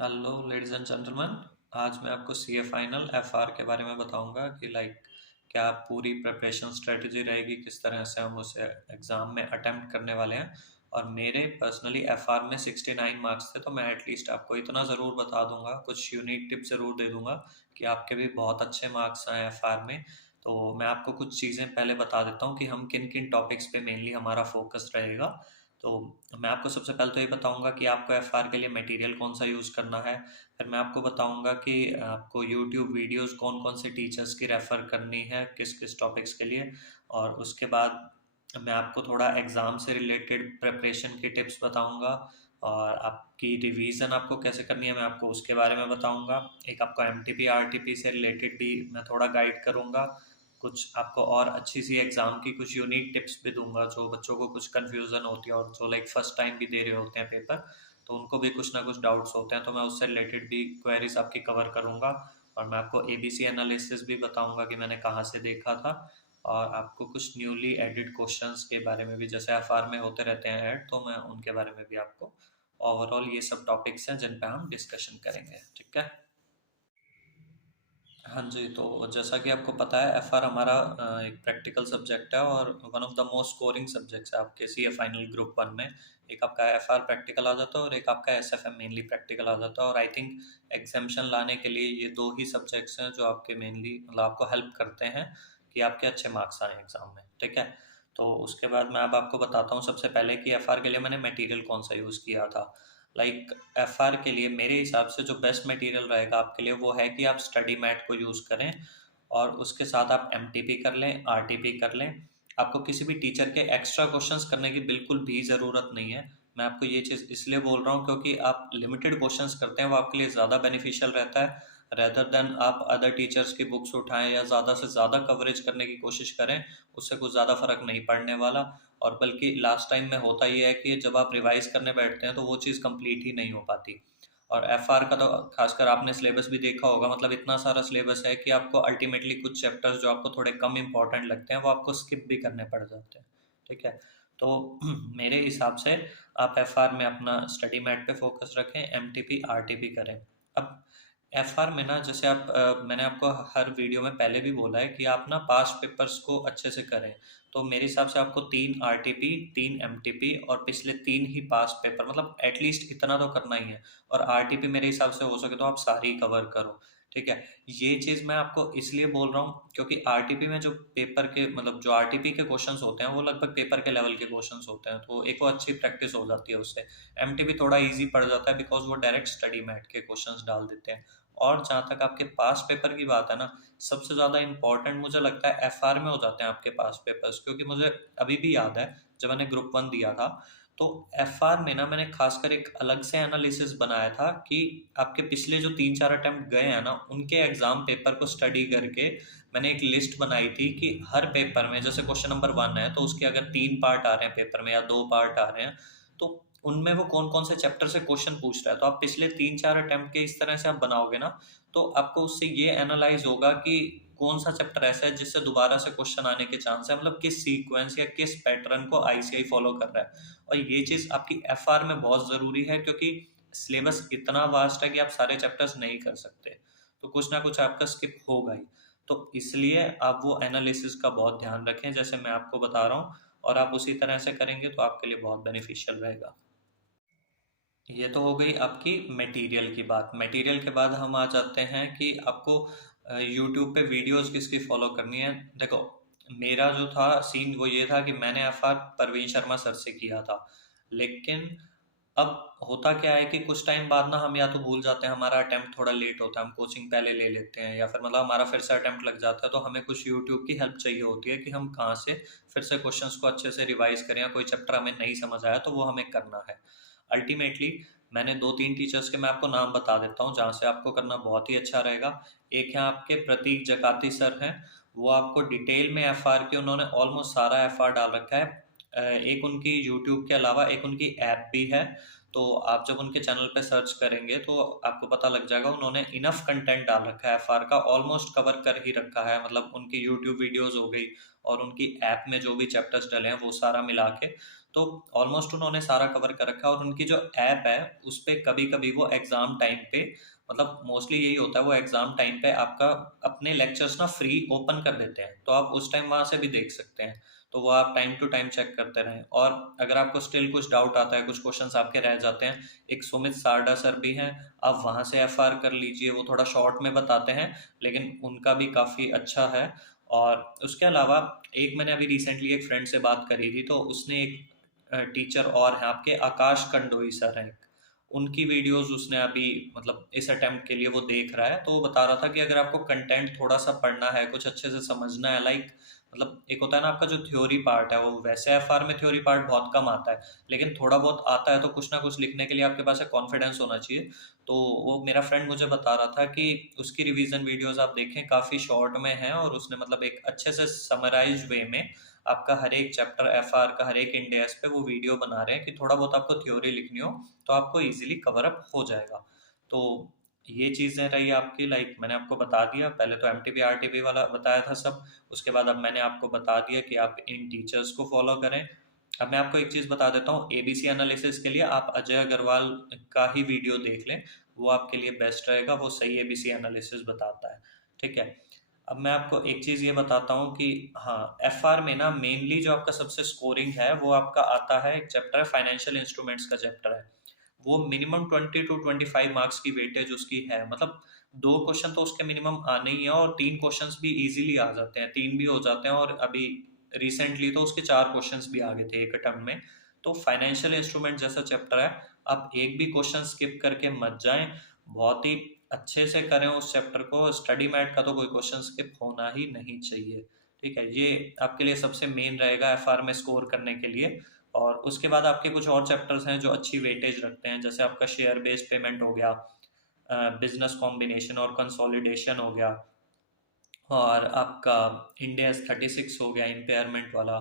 Hello ladies and gentleman. आज मैं आपको सी ए फाइनल एफ आर के बारे में बताऊंगा कि क्या पूरी प्रिपरेशन स्ट्रेटजी रहेगी, किस तरह से हम उसे एग्ज़ाम में अटेम्प्ट करने वाले हैं। और मेरे पर्सनली एफ आर में 69 मार्क्स थे, तो मैं एटलीस्ट आपको इतना ज़रूर बता दूंगा, कुछ यूनिक टिप ज़रूर दे दूंगा कि आपके भी बहुत अच्छे मार्क्स आए एफ आर में। तो मैं आपको कुछ चीज़ें पहले बता देता हूँ कि हम किन किन टॉपिक्स पे मेनली हमारा फोकस रहेगा। तो मैं आपको सबसे पहले तो ये बताऊंगा कि आपको एफआर के लिए मटेरियल कौन सा यूज़ करना है। फिर मैं आपको बताऊंगा कि आपको यूट्यूब वीडियोस कौन कौन से टीचर्स की रेफ़र करनी है किस किस टॉपिक्स के लिए। और उसके बाद मैं आपको थोड़ा एग्ज़ाम से रिलेटेड प्रिपरेशन की टिप्स बताऊंगा। और आपकी रिवीजन आपको कैसे करनी है मैं आपको उसके बारे में बताऊंगा। एक आपको M T P R T P से रिलेटेड भी मैं थोड़ा गाइड करूंगा। कुछ आपको और अच्छी सी एग्ज़ाम की कुछ यूनिक टिप्स भी दूंगा, जो बच्चों को कुछ कन्फ्यूज़न होती है और जो फर्स्ट टाइम भी दे रहे होते हैं पेपर, तो उनको भी कुछ ना कुछ डाउट्स होते हैं, तो मैं उससे रिलेटेड भी क्वेरीज आपकी कवर करूंगा। और मैं आपको ए बी सी एनालिसिस भी बताऊंगा कि मैंने कहाँ से देखा था। और आपको कुछ न्यूली एडिड क्वेश्चंस के बारे में भी, जैसे एफ आर में होते रहते हैं ऐड, तो मैं उनके बारे में भी आपको ओवरऑल ये सब टॉपिक्स हैं जिन पे हम डिस्कशन करेंगे। ठीक है। हाँ जी, तो जैसा कि आपको पता है एफआर हमारा एक प्रैक्टिकल सब्जेक्ट है और one of the most scoring subjects है आपके सी ए फाइनल ग्रुप वन में। एक आपका एफआर प्रैक्टिकल आ जाता है और एक आपका एसएफएम मेनली प्रैक्टिकल आ जाता है। और आई थिंक एग्जामेशन लाने के लिए ये दो ही सब्जेक्ट्स हैं जो आपके मेनली मतलब आपको हेल्प करते हैं कि आपके अच्छे मार्क्स आए एग्जाम में। ठीक है। तो उसके बाद मैं अब आपको बताता हूँ सबसे पहले कि एफआर के लिए मैंने मटेरियल कौन सा यूज़ किया था। एफ आर के लिए मेरे हिसाब से जो बेस्ट मटेरियल रहेगा आपके लिए वो है कि आप स्टडी मैट को यूज़ करें और उसके साथ आप एम टी पी कर लें, आर टी पी कर लें। आपको किसी भी टीचर के एक्स्ट्रा क्वेश्चंस करने की बिल्कुल भी ज़रूरत नहीं है। मैं आपको ये चीज़ इसलिए बोल रहा हूँ क्योंकि आप लिमिटेड क्वेश्चंस करते हैं, वो आपके लिए ज़्यादा बेनिफिशियल रहता है रेदर देन आप अदर टीचर्स की बुक्स उठाएं या ज़्यादा से ज़्यादा कवरेज करने की कोशिश करें। उससे कुछ ज़्यादा फर्क नहीं पड़ने वाला। और बल्कि लास्ट टाइम में होता ये है कि जब आप रिवाइज करने बैठते हैं तो वो चीज़ कंप्लीट ही नहीं हो पाती। और एफ आर का तो खासकर आपने सिलेबस भी देखा होगा, मतलब इतना सारा सिलेबस है कि आपको अल्टीमेटली कुछ चैप्टर्स जो आपको थोड़े कम इंपॉर्टेंट लगते हैं वो आपको स्किप भी करने पड़ जाते हैं। ठीक है। तो मेरे हिसाब से आप एफ आर में अपना स्टडी मैट पे फोकस रखें, M T P R T P करें। अब एफ आर में ना, जैसे मैंने आपको हर वीडियो में पहले भी बोला है कि आप ना पास्ट पेपर्स को अच्छे से करें। तो मेरे हिसाब से आपको 3 आरटीपी, 3 एमटीपी और पिछले 3 ही पास्ट पेपर, मतलब एटलीस्ट इतना तो करना ही है। और आरटीपी मेरे हिसाब से हो सके तो आप सारी कवर करो। ठीक है। ये चीज़ मैं आपको इसलिए बोल रहा हूँ क्योंकि आरटीपी में जो पेपर के मतलब जो आरटीपी के क्वेश्चंस होते हैं वो लगभग पेपर के लेवल के क्वेश्चंस होते हैं, तो एक वो अच्छी प्रैक्टिस हो जाती है उससे। एमटीपी थोड़ा इजी पड़ जाता है बिकॉज वो डायरेक्ट स्टडी मैट के क्वेश्चंस डाल देते हैं। और जहाँ तक आपके पास पेपर की बात है ना, सबसे ज़्यादा इम्पोर्टेंट मुझे लगता है एफआर में हो जाते हैं आपके पास पेपर्स, क्योंकि मुझे अभी भी याद है जब मैंने ग्रुप वन दिया था तो एफआर में ना मैंने खासकर एक अलग से एनालिसिस बनाया था कि आपके पिछले जो 3-4 अटेम्प्ट गए हैं ना उनके एग्जाम पेपर को स्टडी करके मैंने एक लिस्ट बनाई थी कि हर पेपर में जैसे क्वेश्चन नंबर 1 है तो उसके अगर 3 पार्ट आ रहे हैं पेपर में या 2 पार्ट आ रहे हैं, तो उनमें वो कौन कौन से चैप्टर से क्वेश्चन पूछ रहा है। तो आप पिछले 3-4 अटेम्प्ट के इस तरह से आप बनाओगे ना, तो आपको उससे ये एनालाइज होगा कि कौन सा चैप्टर ऐसा है जिससे दोबारा से क्वेश्चन आने के चांस है, मतलब किस सीक्वेंस या किस पैटर्न को आईसीआई फॉलो कर रहा है। और ये चीज़ आपकी एफआर में बहुत ज़रूरी है क्योंकि सिलेबस इतना वास्ट है कि आप सारे चैप्टर्स नहीं कर सकते, तो कुछ ना कुछ आपका स्किप होगा ही। तो इसलिए आप वो एनालिसिस का बहुत ध्यान रखें जैसे मैं आपको बता रहा हूँ, और आप उसी तरह से करेंगे तो आपके लिए बहुत बेनिफिशियल रहेगा। ये तो हो गई आपकी मटेरियल की बात। मटेरियल के बाद हम आ जाते हैं कि आपको यूट्यूब पे वीडियोस किसकी फॉलो करनी है। देखो, मेरा जो था सीन वो ये था कि मैंने एफआर परवीन शर्मा सर से किया था, लेकिन अब होता क्या है कि कुछ टाइम बाद ना हम या तो भूल जाते हैं, हमारा अटेम्प्ट थोड़ा लेट होता है, हम कोचिंग पहले ले लेते हैं या फिर मतलब हमारा फिर से अटेम्प्ट लग जाता है, तो हमें कुछ यूट्यूब की हेल्प चाहिए होती है कि हम कहाँ से फिर से क्वेश्चंस को अच्छे से रिवाइज करें, या कोई चैप्टर हमें नहीं समझ आया तो वो हमें करना है। अल्टीमेटली मैंने 2-3 टीचर्स के मैं आपको नाम बता देता हूँ जहाँ से आपको करना बहुत ही अच्छा रहेगा। एक है आपके प्रतीक जकाती सर हैं, वो आपको डिटेल में एफआर की उन्होंने ऑलमोस्ट सारा एफआर डाल रखा है। एक उनकी यूट्यूब के अलावा एक उनकी ऐप भी है, तो आप जब उनके चैनल पे सर्च करेंगे तो आपको पता लग जाएगा, उन्होंने इनफ कंटेंट डाल रखा है एफआर का, ऑलमोस्ट कवर कर ही रखा है। मतलब उनकी यूट्यूब वीडियोस हो गई और उनकी ऐप में जो भी चैप्टर्स डले हैं वो सारा मिला के, तो ऑलमोस्ट उन्होंने सारा कवर कर रखा है। और उनकी जो ऐप है उस पर कभी कभी वो एग्जाम टाइम पे, मतलब मोस्टली यही होता है, वो एग्जाम टाइम पे आपका अपने लेक्चर्स ना फ्री ओपन कर देते हैं, तो आप उस टाइम वहां से भी देख सकते हैं। तो वो आप टाइम टू टाइम चेक करते रहें। और अगर आपको स्टिल कुछ डाउट आता है, कुछ क्वेश्चंस आपके रह जाते हैं, एक सुमित सारडा सर भी हैं, आप वहां से एफआर कर लीजिए। वो थोड़ा शॉर्ट में बताते हैं लेकिन उनका भी काफ़ी अच्छा है। और उसके अलावा एक मैंने अभी रिसेंटली एक फ्रेंड से बात करी थी, तो उसने एक टीचर और हैं आपके, आकाश कंडोई सर हैं, उनकी वीडियोस उसने अभी मतलब इस अटेम्प्ट के लिए वो देख रहा है। तो वो बता रहा था कि अगर आपको कंटेंट थोड़ा सा पढ़ना है, कुछ अच्छे से समझना है, लाइक मतलब एक होता है ना आपका जो थ्योरी पार्ट है, वो वैसे एफआर में थ्योरी पार्ट बहुत कम आता है, लेकिन थोड़ा बहुत आता है, तो कुछ ना कुछ लिखने के लिए आपके पास कॉन्फिडेंस होना चाहिए। तो वो मेरा फ्रेंड मुझे बता रहा था कि उसकी रिवीजन वीडियोस आप देखें, काफ़ी शॉर्ट में है, और उसने मतलब एक अच्छे से समराइज वे में आपका हर एक चैप्टर एफआर का, हर एक इंडेक्स पे वो वीडियो बना रहे हैं कि थोड़ा बहुत आपको थ्योरी लिखनी हो तो आपको इजीली कवर अप हो जाएगा। तो ये चीज़ें रही आपकी, लाइक मैंने आपको बता दिया, पहले तो एमटीबी आरटीबी वाला बताया था सब, उसके बाद अब मैंने आपको बता दिया कि आप इन टीचर्स को फॉलो करें। अब मैं आपको एक चीज़ बता देता हूँ, एबीसी एनालिसिस के लिए आप अजय अग्रवाल का ही वीडियो देख लें, वो आपके लिए बेस्ट रहेगा, वो सही एबीसी एनालिसिस बताता है। ठीक है। अब मैं आपको एक चीज़ ये बताता हूँ कि हाँ, एफआर में ना मेनली जो आपका सबसे स्कोरिंग है वो आपका आता है, एक चैप्टर है फाइनेंशियल इंस्ट्रूमेंट्स का चैप्टर है। वो मिनिमम 20 to 25 मार्क्स की वेटेज उसकी है, मतलब दो क्वेश्चन तो उसके मिनिमम आने ही है, और तीन क्वेश्चंस भी इजीली आ जाते हैं, तीन भी हो जाते हैं, और अभी रिसेंटली तो उसके चार क्वेश्चंस भी आ गए थे एक अटेम्प्ट में। तो फाइनेंशियल इंस्ट्रूमेंट जैसा चैप्टर है, आप एक भी क्वेश्चन स्किप करके मत जाएं, बहुत ही अच्छे से करें उस चैप्टर को। स्टडी मैट का तो कोई क्वेश्चन स्किप होना ही नहीं चाहिए। ठीक है, ये आपके लिए सबसे मेन रहेगा एफआर में स्कोर करने के लिए। और उसके बाद आपके कुछ और चैप्टर्स हैं जो अच्छी वेटेज रखते हैं, जैसे आपका शेयर बेस्ड पेमेंट हो गया, बिजनेस कॉम्बिनेशन और कंसोलिडेशन हो गया, और आपका इंडेस 36 हो गया इम्पेयरमेंट वाला,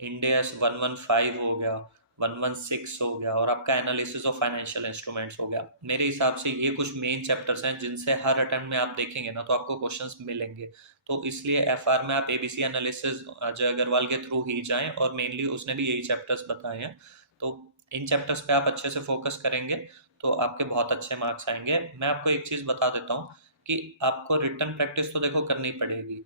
इंडेस 115 हो गया, 116 हो गया, और आपका एनालिसिस ऑफ फाइनेंशियल इंस्ट्रूमेंट्स हो गया। मेरे हिसाब से ये कुछ मेन चैप्टर्स हैं जिनसे हर अटेम्प्ट में आप देखेंगे ना तो आपको क्वेश्चंस मिलेंगे। तो इसलिए एफआर में आप एबीसी एनालिसिस अजय अग्रवाल के थ्रू ही जाएं, और मेनली उसने भी यही चैप्टर्स बताए हैं। तो इन चैप्टर्स पे आप अच्छे से फोकस करेंगे तो आपके बहुत अच्छे मार्क्स आएंगे। मैं आपको एक चीज़ बता देता हूँ कि आपको रिटन प्रैक्टिस तो देखो करनी पड़ेगी,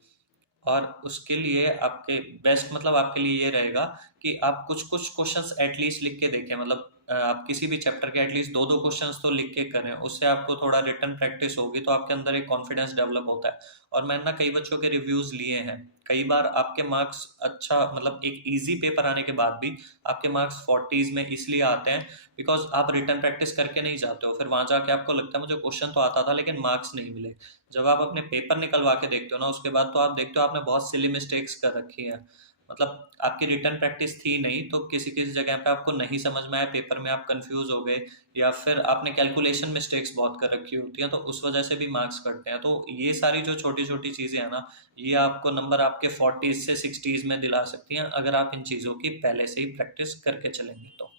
और उसके लिए आपके बेस्ट मतलब आपके लिए ये रहेगा कि आप कुछ कुछ क्वेश्चंस एटलीस्ट लिख के देखें, मतलब आप किसी भी चैप्टर के एटलीस्ट दो दो क्वेश्चंस तो लिख के करें, उससे आपको थोड़ा रिटन प्रैक्टिस होगी तो आपके अंदर एक कॉन्फिडेंस डेवलप होता है। और मैंने ना कई बच्चों के रिव्यूज लिए हैं, कई बार आपके मार्क्स अच्छा मतलब एक इजी पेपर आने के बाद भी आपके मार्क्स 40s में इसलिए आते हैं बिकॉज आप रिटन प्रैक्टिस करके नहीं जाते हो, फिर वहां जाके आपको लगता है मुझे क्वेश्चन तो आता था लेकिन मार्क्स नहीं मिले। जब आप अपने पेपर निकलवा के देखते हो ना उसके बाद, तो आप देखते हो आपने बहुत सिली मिस्टेक्स कर रखी हैं, मतलब आपकी रिटर्न प्रैक्टिस थी नहीं, तो किसी किसी जगह पे आपको नहीं समझ में आया, पेपर में आप कंफ्यूज हो गए, या फिर आपने कैलकुलेशन मिस्टेक्स बहुत कर रखी होती हैं, तो उस वजह से भी मार्क्स कटते हैं। तो ये सारी जो छोटी छोटी चीज़ें हैं ना, ये आपको नंबर आपके 40s से 60s में दिला सकती हैं अगर आप इन चीज़ों की पहले से ही प्रैक्टिस करके चलेंगे तो।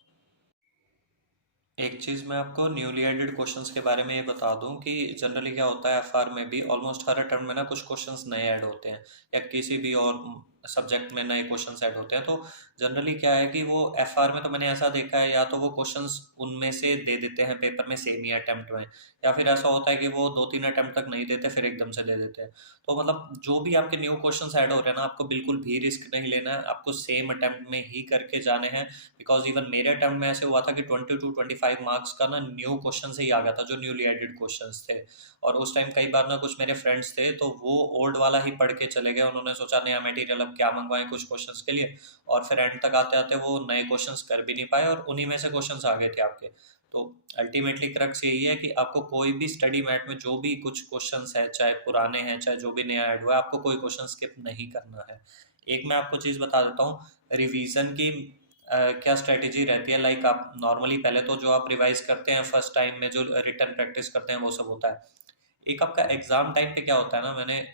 एक चीज़ मैं आपको न्यूली एडेड क्वेश्चंस के बारे में ये बता दूं कि जनरली क्या होता है एफआर में भी ऑलमोस्ट हर अटेम्प्ट में ना कुछ क्वेश्चंस नए ऐड होते हैं, या किसी भी और सब्जेक्ट में नए क्वेश्चंस ऐड होते हैं। तो जनरली क्या है कि वो एफआर में तो मैंने ऐसा देखा है, या तो वो क्वेश्चंस उनमें से दे देते हैं पेपर में सेम ही अटेम्प्ट में, या फिर ऐसा होता है कि वो दो तीन अटेम्प्ट तक नहीं देते फिर एकदम से दे देते हैं। तो मतलब जो भी आपके न्यू क्वेश्चंस ऐड हो रहे हैं ना, आपको बिल्कुल भी रिस्क नहीं लेना है, आपको सेम अटेम्प्ट में ही करके जाने हैं। बिकॉज इवन मेरे अटेम्प्ट में ऐसे हुआ था कि 20 to 25 मार्क्स का ना न्यू क्वेश्चन से ही आ गया था, जो न्यूली एडेड क्वेश्चंस थे। और उस टाइम कई बार ना कुछ मेरे फ्रेंड्स थे तो वो ओल्ड वाला ही पढ़ के चले गए, उन्होंने सोचा नया मटेरियल अब क्या मंगवाएं कुछ क्वेश्चंस के लिए, और फिर एंड तक आते आते वो नए क्वेश्चंस कर भी नहीं पाए, और उन्हीं में से क्वेश्चंस आ गए थे आपके। तो अल्टीमेटली क्रक्स यही है कि आपको कोई भी स्टडी मैट में जो भी कुछ क्वेश्चंस है, चाहे पुराने हैं चाहे जो भी नया ऐड हुआ है, आपको कोई क्वेश्चन स्किप नहीं करना है। एक मैं आपको चीज़ बता देता हूँ, रिवीजन की क्या स्ट्रेटेजी रहती है। लाइक आप नॉर्मली पहले तो जो आप रिवाइज करते हैं फर्स्ट टाइम में, जो रिटर्न प्रैक्टिस करते हैं वो सब होता है। एक आपका एग्जाम टाइम पे क्या होता है ना, मैंने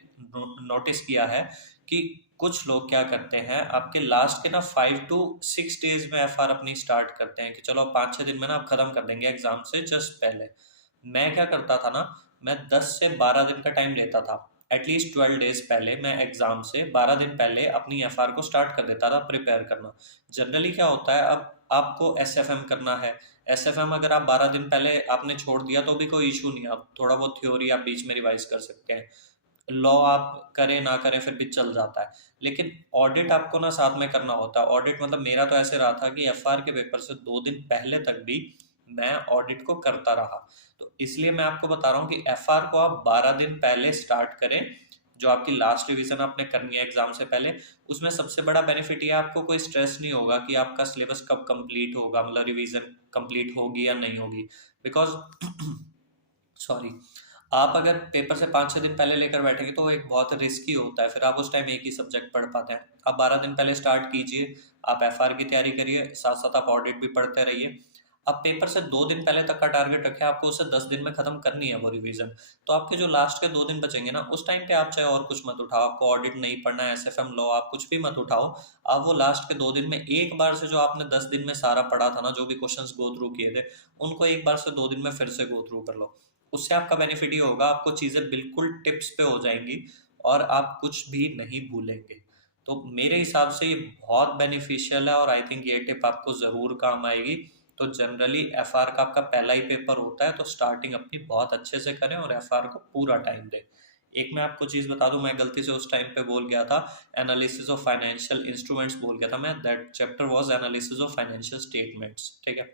नोटिस किया है कि कुछ लोग क्या करते हैं, आपके लास्ट के ना 5 to 6 डेज में एफआर अपनी स्टार्ट करते हैं कि चलो 5-6 दिन में ना आप खत्म कर देंगे एग्जाम से जस्ट पहले। मैं क्या करता था ना, मैं 10 से 12 दिन का टाइम लेता था। एटलीस्ट 12 डेज पहले मैं एग्जाम से 12 दिन पहले अपनी एफआर को स्टार्ट कर देता था प्रिपेयर करना। जनरली क्या होता है, अब आपको एसएफएम करना है। एसएफएम अगर आप 12 दिन पहले आपने छोड़ दिया तो भी कोई इशू नहीं है, आप थोड़ा बहुत थ्योरी आप बीच में रिवाइज कर सकते हैं। लॉ आप करें ना करें फिर भी चल जाता है। लेकिन ऑडिट आपको ना साथ में करना होता है। ऑडिट मतलब मेरा तो ऐसे रहा था कि एफआर के पेपर से 2 दिन पहले तक भी मैं ऑडिट को करता रहा। तो इसलिए मैं आपको बता रहा हूँ कि एफआर को आप 12 दिन पहले स्टार्ट करें। जो आपकी लास्ट रिवीजन आपने करनी है एग्जाम से पहले, उसमें सबसे बड़ा बेनिफिट ये है, आपको कोई स्ट्रेस नहीं होगा कि आपका सिलेबस कब कंप्लीट होगा, मतलब रिवीजन कंप्लीट होगी या नहीं होगी। बिकॉज सॉरी, आप अगर पेपर से 5-6 दिन पहले लेकर बैठेंगे तो वो एक बहुत रिस्की होता है, फिर आप उस टाइम एक ही सब्जेक्ट पढ़ पाते हैं। आप 12 दिन पहले स्टार्ट कीजिए, आप एफआर की तैयारी करिए, साथ साथ आप ऑडिट भी पढ़ते रहिए। अब पेपर से 2 दिन पहले तक का टारगेट रखें, आपको उसे 10 दिन में खत्म करनी है वो रिवीजन। तो आपके जो लास्ट के 2 दिन बचेंगे ना, उस टाइम पे आप चाहे और कुछ मत उठाओ, आपको ऑडिट नहीं पढ़ना है, एसएफएम लो, आप कुछ भी मत उठाओ। आप वो लास्ट के 2 दिन में एक बार से जो आपने 10 दिन में सारा पढ़ा था ना, जो भी क्वेश्चंस गो थ्रू किए थे, उनको एक बार से 2 दिन में फिर से गो थ्रू कर लो। उससे आपका बेनिफिट ये होगा, आपको चीज़ें बिल्कुल टिप्स पे हो जाएंगी और आप कुछ भी नहीं भूलेंगे। तो मेरे हिसाब से ये बहुत बेनिफिशियल है और आई थिंक ये टिप आपको ज़रूर काम आएगी। तो जनरली एफआर का आपका पहला ही पेपर होता है, तो स्टार्टिंग अपनी बहुत अच्छे से करें और एफआर को पूरा टाइम दें। एक मैं आपको चीज़ बता दूं, मैं गलती से उस टाइम पे बोल गया था, एनालिसिस ऑफ फाइनेंशियल इंस्ट्रूमेंट्स बोल गया था मैं। That chapter was analysis of financial statements, ठीक है।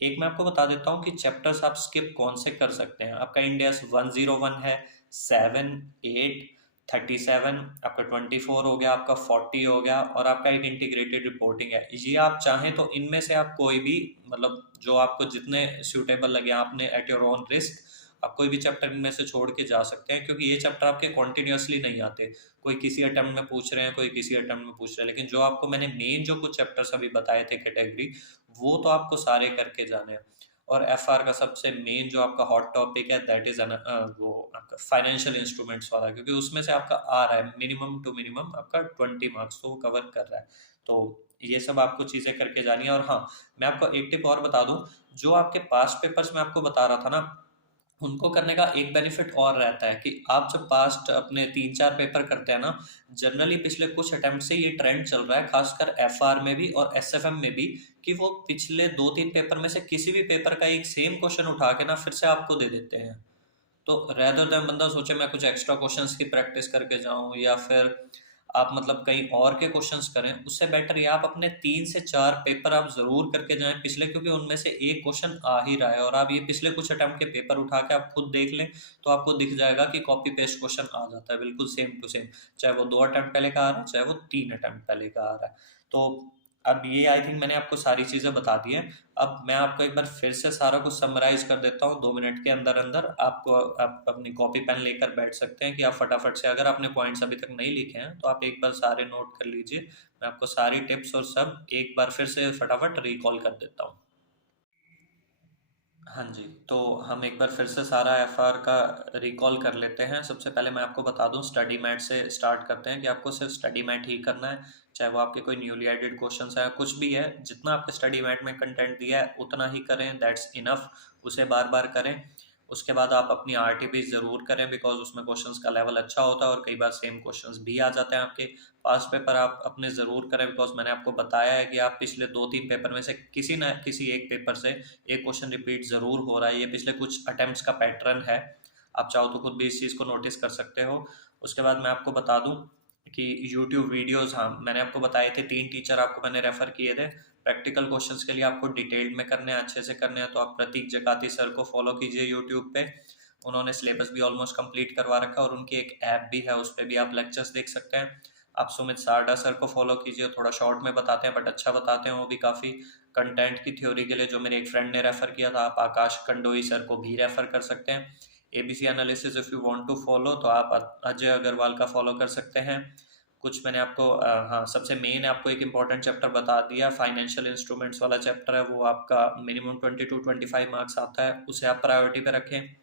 एक मैं आपको बता देता हूँ कि चैप्टर्स आप स्किप कौन से कर सकते हैं। आपका इंडेक्स 101 है, 7, 8, 37, आपका 24 हो गया, आपका 40 हो गया, और आपका एक इंटीग्रेटेड रिपोर्टिंग है। ये आप चाहें तो इनमें से आप कोई भी, मतलब जो आपको जितने सूटेबल लगे, आपने एट योर ओन रिस्क आप कोई भी चैप्टर इनमें से छोड़ के जा सकते हैं, क्योंकि ये चैप्टर आपके कॉन्टिन्यूसली नहीं आते। कोई किसी अटेम्प्ट में पूछ रहे हैं, कोई किसी अटेम्प्ट में पूछ रहे हैं, लेकिन जो आपको मैंने मेन जो कुछ चैप्टर्स अभी बताए थे कैटेगरी, वो तो आपको सारे करके जाने हैं। और एफआर का सबसे मेन जो आपका हॉट टॉपिक है, दैट इज वो आपका फाइनेंशियल इंस्ट्रूमेंट्स वाला, क्योंकि उसमें से आपका आ रहा है मिनिमम टू मिनिमम आपका 20 मार्क्स, तो वो कवर कर रहा है। तो ये सब आपको चीज़ें करके जानी है। और हाँ, मैं आपको एक टिप और बता दूं, जो आपके पास्ट पेपर्स में आपको बता रहा था ना, उनको करने का एक बेनिफिट और रहता है कि आप जब पास्ट अपने 3-4 पेपर करते हैं ना, जनरली पिछले कुछ अटेम्प्ट से ये ट्रेंड चल रहा है, खासकर एफआर में भी और एसएफएम में भी, कि वो पिछले 2-3 पेपर में से किसी भी पेपर का एक सेम क्वेश्चन उठा के ना फिर से आपको दे देते हैं। तो रेदर देन बंदा सोचे मैं कुछ एक्स्ट्रा क्वेश्चंस की प्रैक्टिस करके जाऊं, या फिर आप मतलब कहीं और के क्वेश्चंस करें, उससे बेटर ये आप अपने 3 से 4 पेपर आप जरूर करके जाएं पिछले, क्योंकि उनमें से एक क्वेश्चन आ ही रहा है। और आप ये पिछले कुछ अटेम्प्ट के पेपर उठा के आप खुद देख लें, तो आपको दिख जाएगा कि कॉपी पेस्ट क्वेश्चन आ जाता है बिल्कुल सेम टू सेम, चाहे वो 2 अटेम्प्ट पहले का आ रहा है, चाहे वो 3 अटेम्प्ट पहले का आ रहा है। तो अब ये आई थिंक मैंने आपको सारी चीज़ें बता दी है। अब मैं आपको एक बार फिर से सारा कुछ समराइज कर देता हूँ 2 मिनट के अंदर अंदर। आपको आप अपनी कॉपी पेन लेकर बैठ सकते हैं कि आप फटाफट से, अगर आपने पॉइंट्स अभी तक नहीं लिखे हैं तो आप एक बार सारे नोट कर लीजिए। मैं आपको सारी टिप्स और सब एक बार फिर से फटाफट रिकॉल कर देता हूँ। हाँ जी, तो हम एक बार फिर से सारा एफआर का रिकॉल कर लेते हैं। सबसे पहले मैं आपको बता दूं, स्टडी मैट से स्टार्ट करते हैं कि आपको सिर्फ स्टडी मैट ही करना है। चाहे वो आपके कोई न्यूली एडेड क्वेश्चंस है, कुछ भी है, जितना आपके स्टडी मैट में कंटेंट दिया है उतना ही करें, दैट्स इनफ। उसे बार बार करें। उसके बाद आप अपनी आरटीपी ज़रूर करें, बिकॉज उसमें क्वेश्चंस का लेवल अच्छा होता है और कई बार सेम क्वेश्चंस भी आ जाते हैं आपके। पास्ट पेपर आप अपने ज़रूर करें, बिकॉज मैंने आपको बताया है कि आप पिछले 2-3 पेपर में से किसी न किसी एक पेपर से एक क्वेश्चन रिपीट ज़रूर हो रहा है। ये पिछले कुछ अटेम्प्ट्स का पैटर्न है। आप चाहो तो खुद भी इस चीज़ को नोटिस कर सकते हो। उसके बाद मैं आपको बता दूं कि यूट्यूब वीडियोस, हाँ मैंने आपको बताए थे 3 टीचर आपको मैंने रेफ़र किए थे। प्रैक्टिकल क्वेश्चंस के लिए आपको डिटेल्ड में करने हैं, अच्छे से करने हैं, तो आप प्रतीक जकाती सर को फॉलो कीजिए यूट्यूब पे। उन्होंने सिलेबस भी ऑलमोस्ट कंप्लीट करवा रखा है और उनकी एक ऐप भी है, उस पर भी आप लेक्चर्स देख सकते हैं। आप सुमित सारडा सर को फॉलो कीजिए, थोड़ा शॉर्ट में बताते हैं बट अच्छा बताते हैं वो भी काफ़ी। कंटेंट की थ्योरी के लिए जो मेरे एक फ्रेंड ने रेफ़र किया था, आप आकाश कंडोई सर को भी रेफ़र कर सकते हैं। ABC analysis if you want to follow तो आप अजय अग्रवाल का फॉलो कर सकते हैं। कुछ मैंने आपको हाँ, सबसे मेन आपको एक इम्पॉर्टेंट चैप्टर बता दिया, फाइनेंशियल इंस्ट्रूमेंट्स वाला चैप्टर है, वो आपका मिनिमम 20 to 25 मार्क्स आता है, उसे आप प्रायोरिटी पे रखें।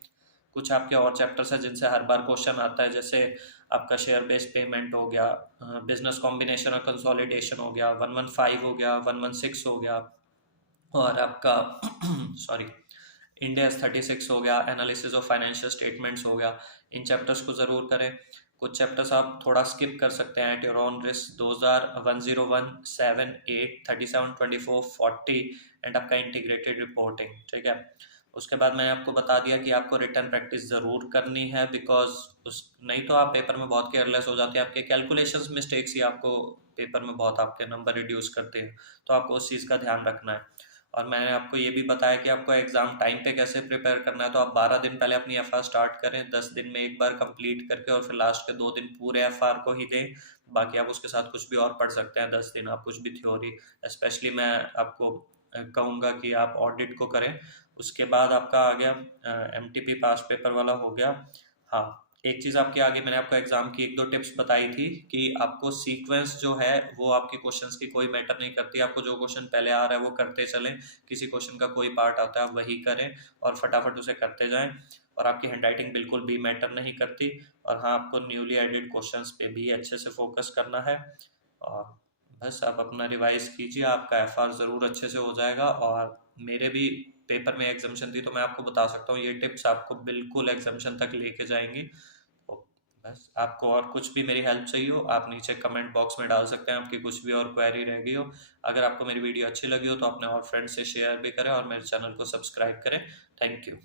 कुछ आपके और चैप्टर्स हैं जिनसे हर बार क्वेश्चन आता है, जैसे आपका शेयर बेस्ड पेमेंट हो गया, बिजनेस कॉम्बिनेशन और कंसोलिडेशन हो गया, 115 हो गया, 116 हो गया, और आपका सॉरी इंडिया 36 हो गया, एनालिसिस ऑफ फाइनेंशियल स्टेटमेंट्स हो गया। इन चैप्टर्स को ज़रूर करें। कुछ चैप्टर्स आप थोड़ा स्किप कर सकते हैं at your own risk. 101, 7, 8, 37, 24, 40 and आपका इंटीग्रेटेड रिपोर्टिंग, ठीक है। उसके बाद मैंने आपको बता दिया कि आपको रिटर्न प्रैक्टिस ज़रूर करनी है, बिकॉज उस नहीं तो आप पेपर में बहुत केयरलेस हो जाते हैं, आपके कैलकुलेशंस मिस्टेक्स ही आपको पेपर में बहुत आपके नंबर रिड्यूस करते हैं, तो आपको उस चीज़ का ध्यान रखना है। और मैंने आपको ये भी बताया कि आपको एग्ज़ाम टाइम पे कैसे प्रिपेयर करना है, तो आप 12 दिन पहले अपनी एफ स्टार्ट करें, 10 दिन में एक बार कंप्लीट करके, और फिर लास्ट के 2 दिन पूरे एफ को ही दें। बाकी आप उसके साथ कुछ भी और पढ़ सकते हैं, 10 दिन आप कुछ भी थ्योरी, स्पेशली मैं आपको कहूँगा कि आप ऑडिट को करें। उसके बाद आपका आ गया MTP पास पेपर वाला हो गया। हाँ, एक चीज़ आपके आगे मैंने आपको एग्जाम की 1-2 टिप्स बताई थी कि आपको सीक्वेंस जो है वो आपके क्वेश्चंस की कोई मैटर नहीं करती, आपको जो क्वेश्चन पहले आ रहा है वो करते चलें, किसी क्वेश्चन का कोई पार्ट आता है वही करें और फटाफट उसे करते जाएं, और आपकी हैंडराइटिंग बिल्कुल भी मैटर नहीं करती। और हाँ, आपको न्यूली एडेड क्वेश्चंस पे भी अच्छे से फोकस करना है, और बस आप अपना रिवाइज कीजिए, आपका FR ज़रूर अच्छे से हो जाएगा। और मेरे भी पेपर में एग्जाम्शन थी, तो मैं आपको बता सकता हूँ ये टिप्स आपको बिल्कुल एग्जाम्शन तक लेके जाएंगी। तो बस आपको और कुछ भी मेरी हेल्प चाहिए हो, आप नीचे कमेंट बॉक्स में डाल सकते हैं, आपकी कुछ भी और क्वेरी रह गई हो। अगर आपको मेरी वीडियो अच्छी लगी हो तो अपने और फ्रेंड्स से शेयर भी करें और मेरे चैनल को सब्सक्राइब करें। Thank you.